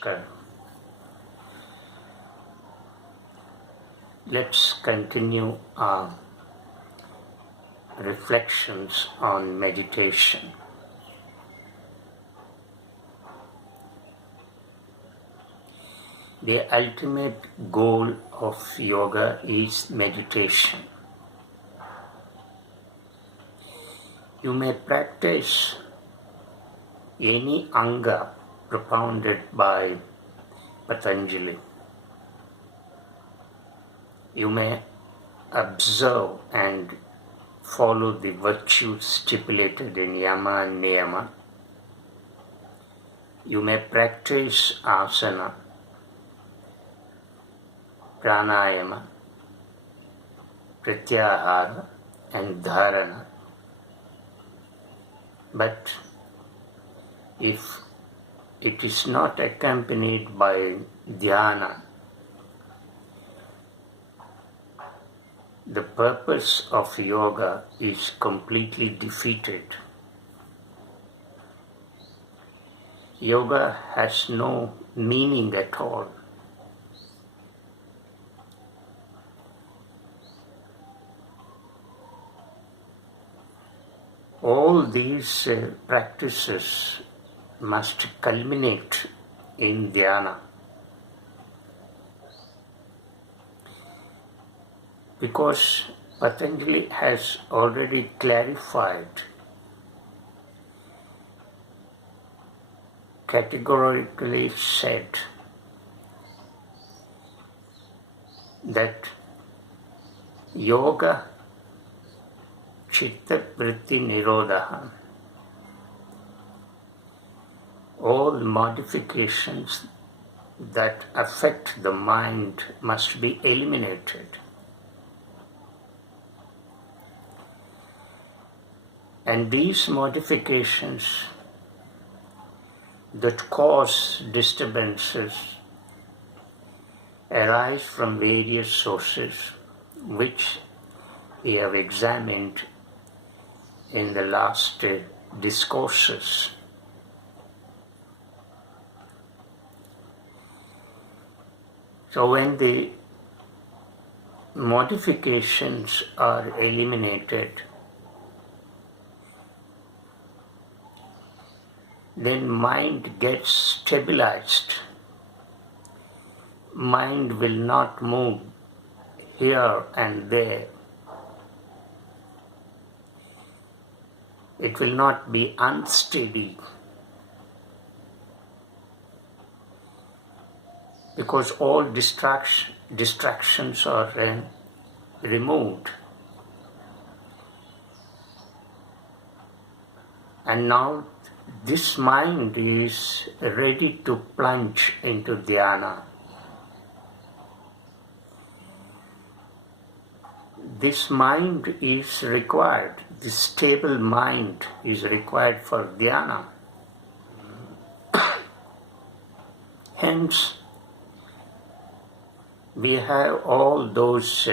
Namaskar. Let's continue our reflections on meditation. The ultimate goal of yoga is meditation. You may practice any anga propounded by Patanjali. You may observe and follow the virtues stipulated in Yama and Niyama. You may practice asana, pranayama, pratyahara and dharana. But if it is not accompanied by dhyana, the purpose of yoga is completely defeated. Yoga has no meaning at all. All these practices must culminate in dhyana, because Patanjali has already clarified, categorically said that yoga chitta vritti nirodha, all modifications that affect the mind must be eliminated. And these modifications that cause disturbances arise from various sources, which we have examined in the last discourses. So when the modifications are eliminated, then mind gets stabilized. Mind will not move here and there. It will not be unsteady, because all distractions are removed. And now this mind is ready to plunge into dhyana. This mind is required, this stable mind is required for dhyana. Hence, we have all those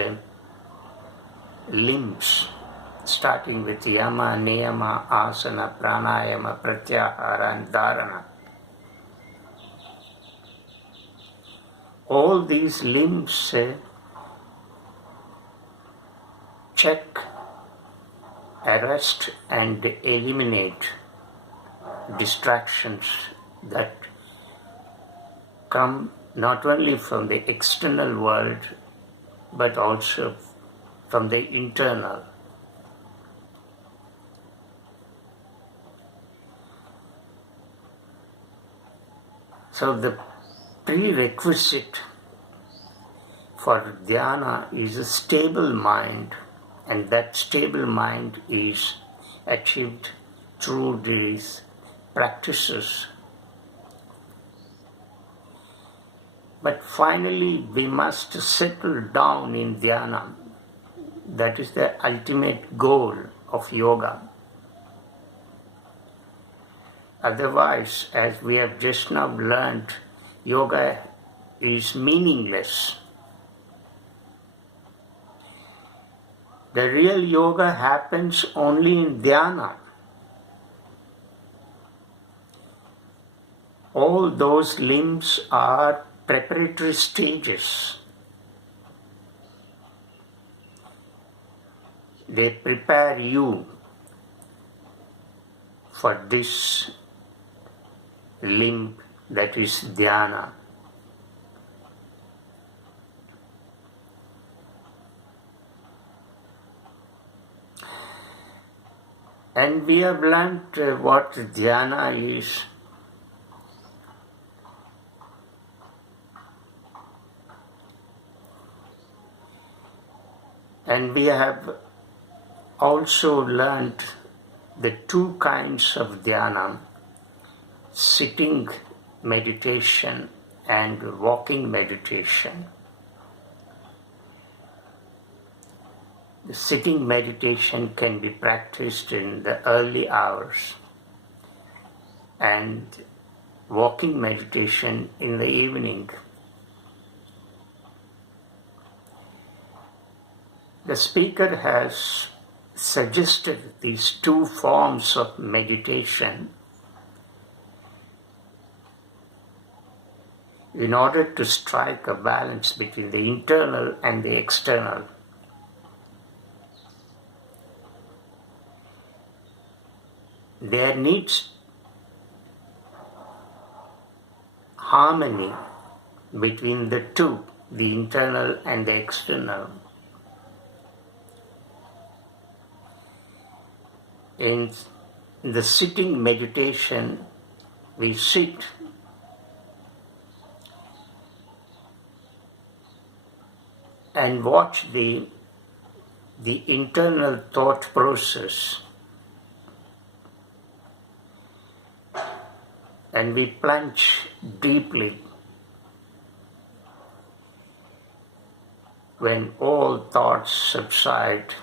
limbs, starting with yama, niyama, asana, pranayama, pratyahara and dharana. All these limbs check, arrest and eliminate distractions that come not only from the external world but also from the internal. So the prerequisite for dhyana is a stable mind, and that stable mind is achieved through these practices. But finally, we must settle down in dhyana. That is the ultimate goal of yoga. Otherwise, as we have just now learned, yoga is meaningless. The real yoga happens only in dhyana. all those limbs are preparatory stages. They prepare you for this limb that is Dhyana. And we have learnt what Dhyana is. And we have also learnt the two kinds of dhyana, sitting meditation and walking meditation. The sitting meditation can be practiced in the early hours and walking meditation in the evening. The speaker has suggested these two forms of meditation in order to strike a balance between the internal and the external. There needs harmony between the two, the internal and the external. In the sitting meditation, we sit and watch the internal thought process, and we plunge deeply. When all thoughts subside,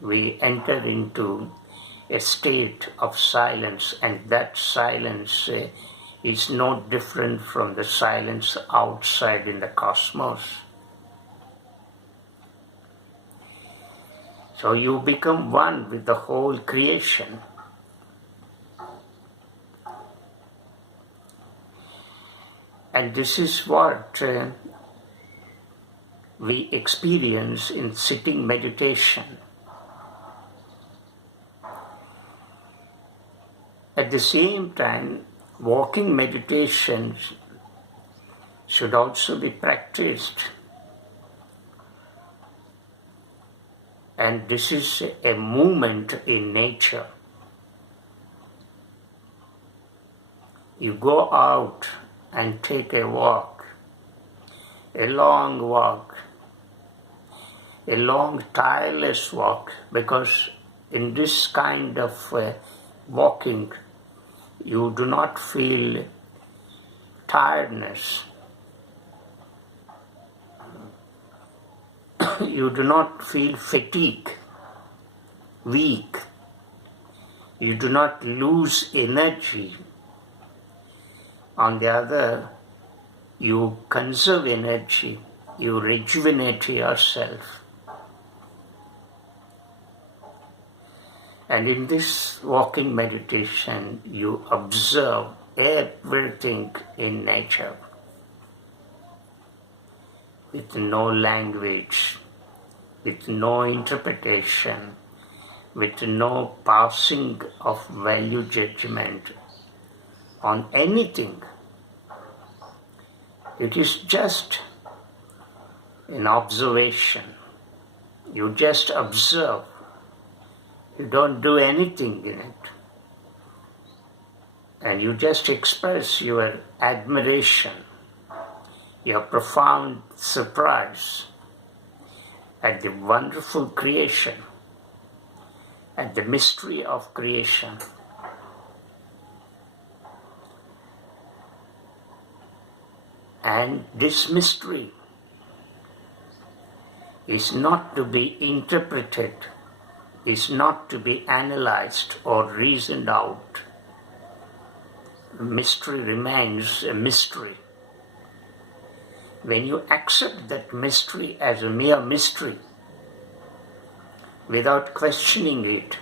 we enter into a state of silence, and that silence is no different from the silence outside in the cosmos. So you become one with the whole creation. And this is what we experience in sitting meditation. At the same time, walking meditation should also be practiced. And this is a movement in nature. You go out and take a walk, a long walk, a long tireless walk, because in this kind of walking, you do not feel tiredness. You do not feel fatigue, weak. You do not lose energy. On the other, you conserve energy, you rejuvenate yourself. And in this walking meditation, you observe everything in nature with no language, with no interpretation, with no passing of value judgment on anything. It is just an observation. You just observe. You don't do anything in it. And you just express your admiration, your profound surprise at the wonderful creation, at the mystery of creation. And this mystery is not to be interpreted, is not to be analyzed or reasoned out. Mystery remains a mystery. When you accept that mystery as a mere mystery, without questioning it,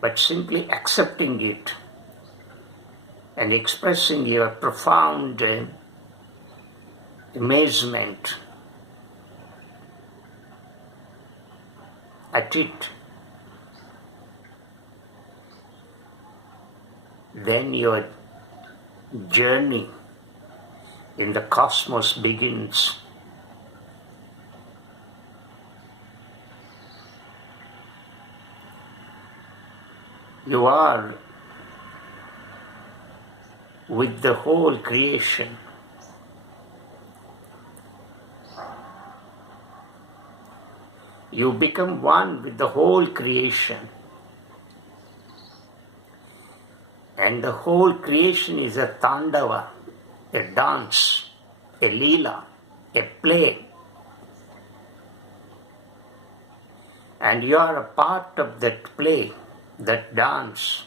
but simply accepting it, and expressing your profound amazement at it, then your journey in the cosmos begins. You are with the whole creation. You become one with the whole creation. And the whole creation is a tandava, a dance, a leela, a play. And you are a part of that play, that dance.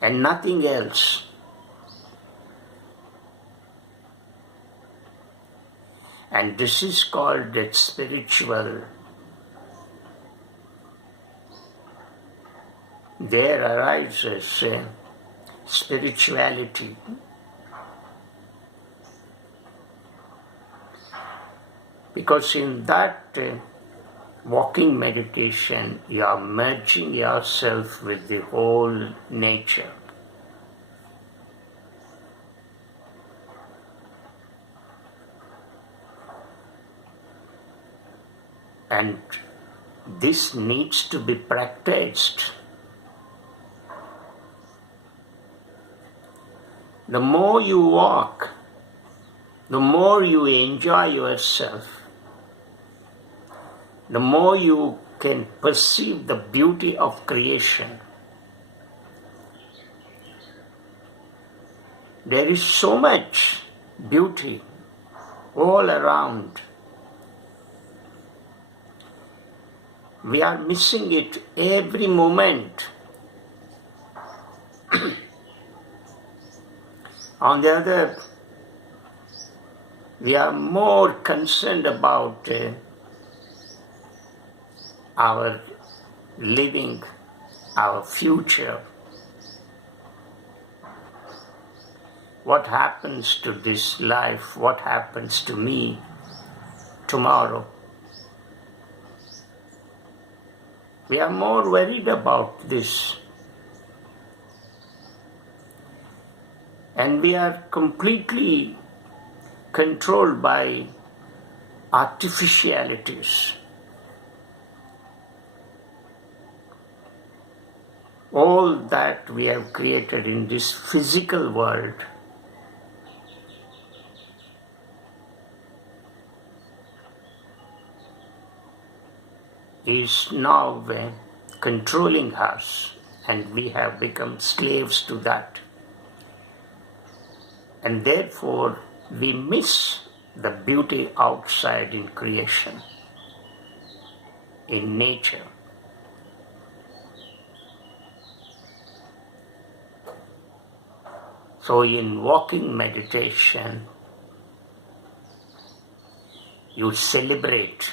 And nothing else. And this is called that spiritual. There arises spirituality. Because in that walking meditation, you are merging yourself with the whole nature. And this needs to be practiced. The more you walk, the more you enjoy yourself, the more you can perceive the beauty of creation. There is so much beauty all around. We are missing it every moment. On the other, we are more concerned about our living, our future. What happens to this life? What happens to me tomorrow? We are more worried about this. And we are completely controlled by artificialities. All that we have created in this physical world is now controlling us, and we have become slaves to that. And therefore, we miss the beauty outside in creation, in nature. So in walking meditation, you celebrate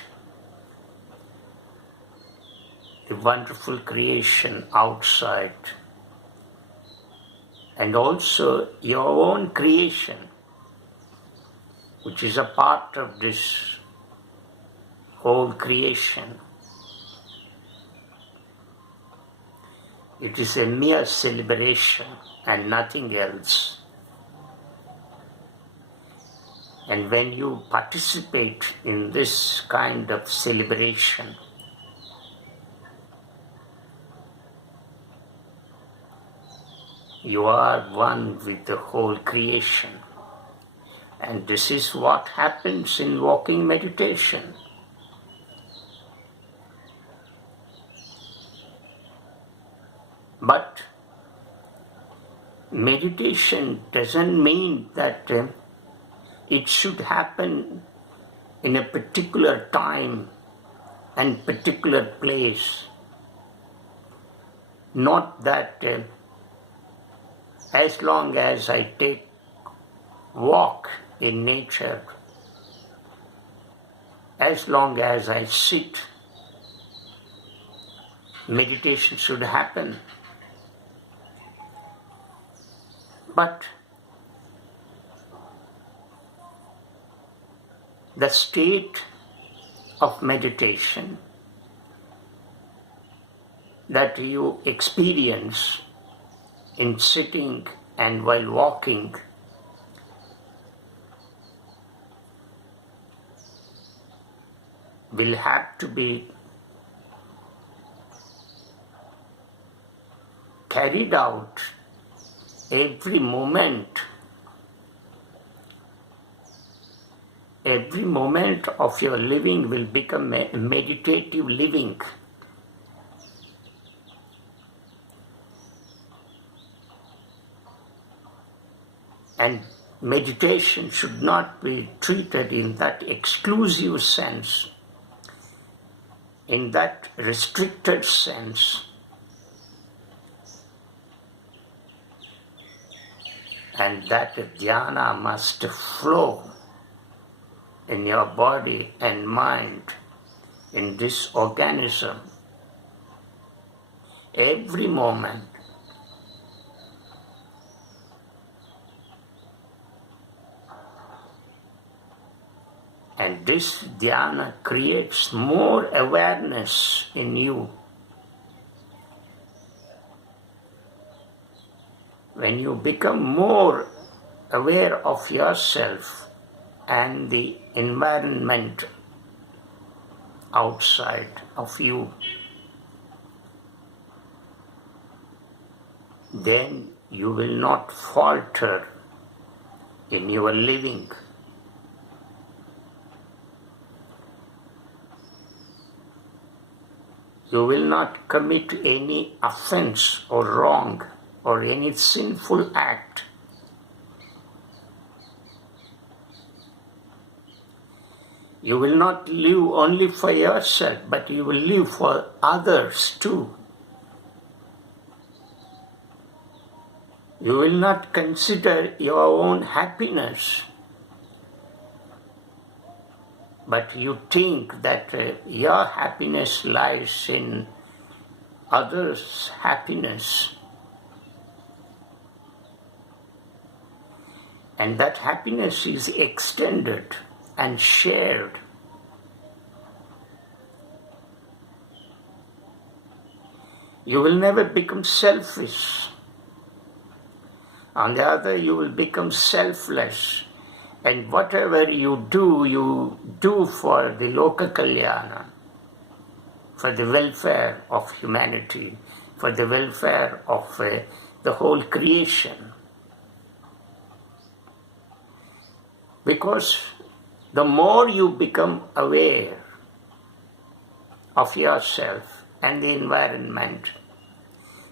the wonderful creation outside, and also your own creation, which is a part of this whole creation. It is a mere celebration and nothing else. And when you participate in this kind of celebration, you are one with the whole creation. And this is what happens in walking meditation. But meditation doesn't mean that it should happen in a particular time and particular place. Not that as long as I take walk in nature, as long as I sit meditation should happen. But the state of meditation that you experience in sitting and while walking will have to be carried out every moment. Every moment of your living will become a meditative living. And meditation should not be treated in that exclusive sense, in that restricted sense. And that dhyana must flow in your body and mind, in this organism, every moment. And this dhyana creates more awareness in you. When you become more aware of yourself and the environment outside of you, then you will not falter in your living. You will not commit any offense or wrong or any sinful act. You will not live only for yourself, but you will live for others too. You will not consider your own happiness, but you think that your happiness lies in others' happiness. And that happiness is extended and shared. You will never become selfish. On the other, you will become selfless. And whatever you do for the loka kalyana, for the welfare of humanity, for the welfare of the whole creation. Because the more you become aware of yourself and the environment,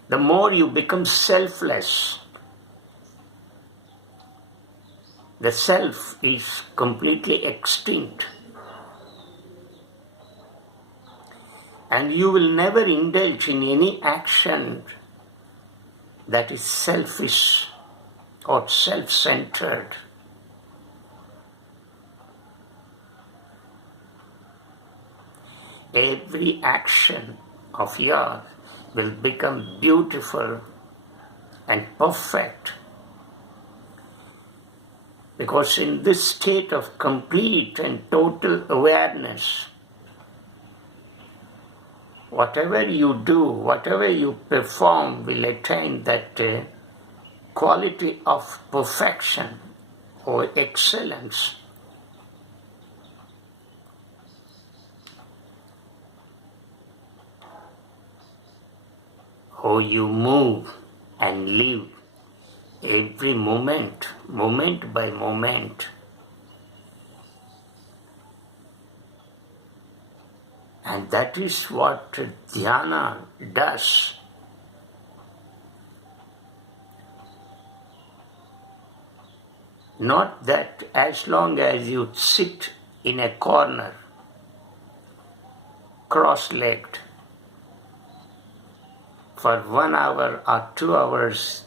the more you become selfless. The self is completely extinct. And you will never indulge in any action that is selfish or self-centered. Every action of yours will become beautiful and perfect. Because in this state of complete and total awareness, whatever you do, whatever you perform will attain that quality of perfection or excellence. How you move and live every moment, moment by moment. And that is what Dhyana does. Not that as long as you sit in a corner, cross-legged, for 1 hour or 2 hours,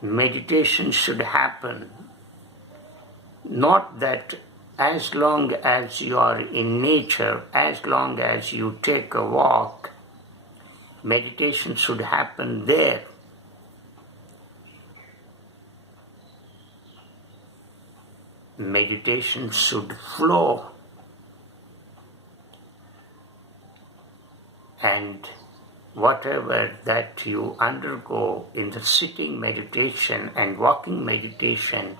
meditation should happen. Not that as long as you are in nature, as long as you take a walk, Meditation should happen there. Meditation should flow. And whatever that you undergo in the sitting meditation and walking meditation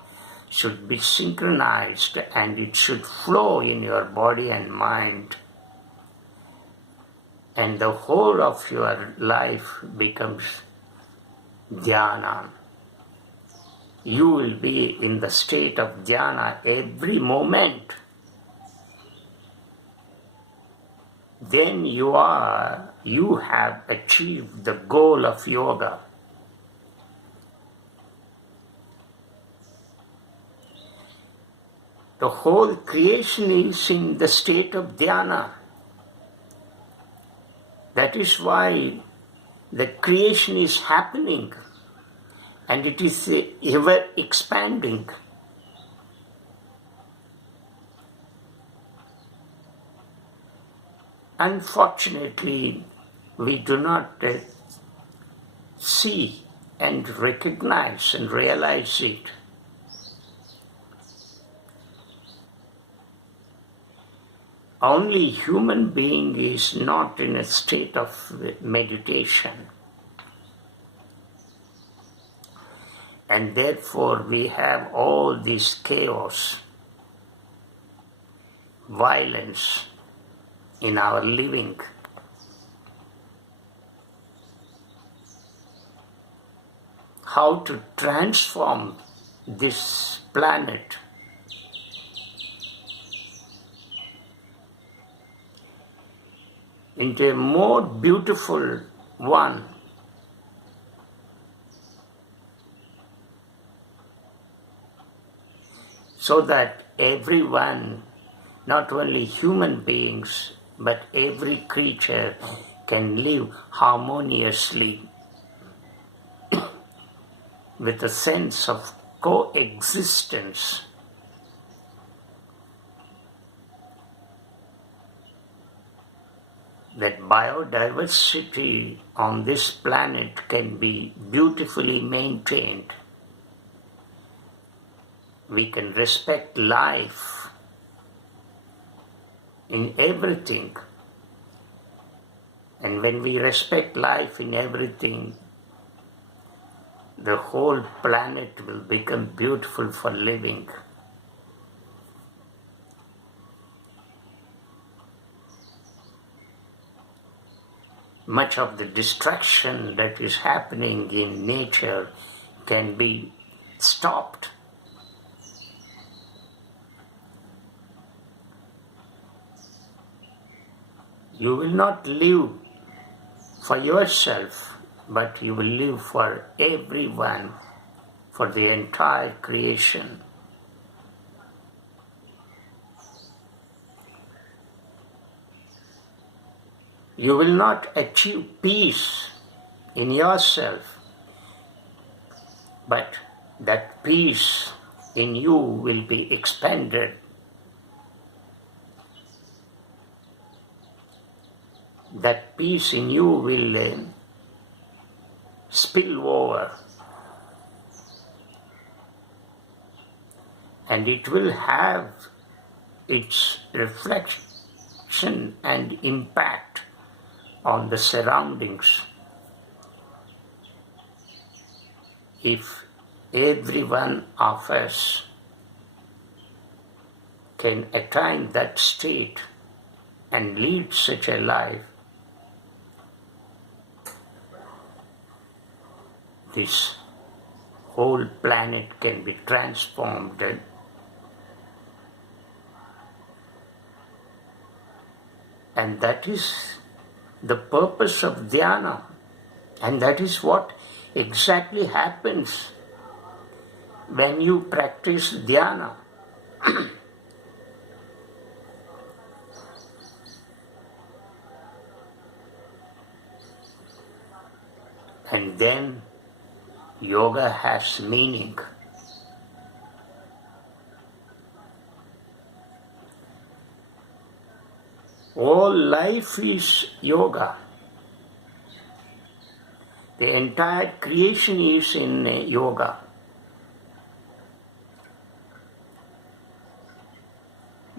should be synchronized, and it should flow in your body and mind. And the whole of your life becomes Dhyana. You will be in the state of Dhyana every moment. Then you have achieved the goal of yoga. The whole creation is in the state of Dhyana. That is why the creation is happening, and it is ever expanding. Unfortunately, we do not see and recognize and realize it. Only human being is not in a state of meditation. And therefore we have all this chaos, violence in our living. How to transform this planet into a more beautiful one, so that everyone, not only human beings, but every creature can live harmoniously with a sense of coexistence. That biodiversity on this planet can be beautifully maintained. We can respect life in everything. And when we respect life in everything, the whole planet will become beautiful for living. Much of the destruction that is happening in nature can be stopped. You will not live for yourself, but you will live for everyone, for the entire creation. You will not achieve peace in yourself, but that peace in you will be expanded. That peace in you will spill over, and it will have its reflection and impact on the surroundings. If every one of us can attain that state and lead such a life, this whole planet can be transformed. And that is the purpose of Dhyana. And that is what exactly happens when you practice Dhyana. And then yoga has meaning. All life is yoga. The entire creation is in yoga.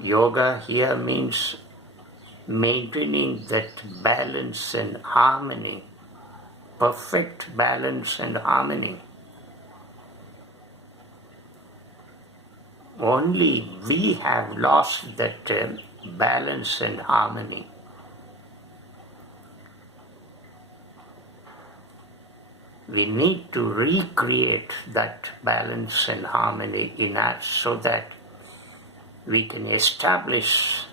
Yoga here means maintaining that balance and harmony, perfect balance and harmony. Only we have lost that balance and harmony. We need to recreate that balance and harmony in us so that we can establish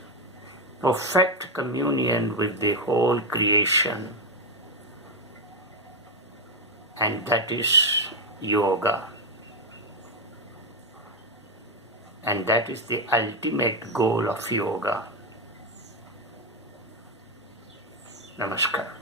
perfect communion with the whole creation. And that is yoga. And that is the ultimate goal of yoga. Namaskar.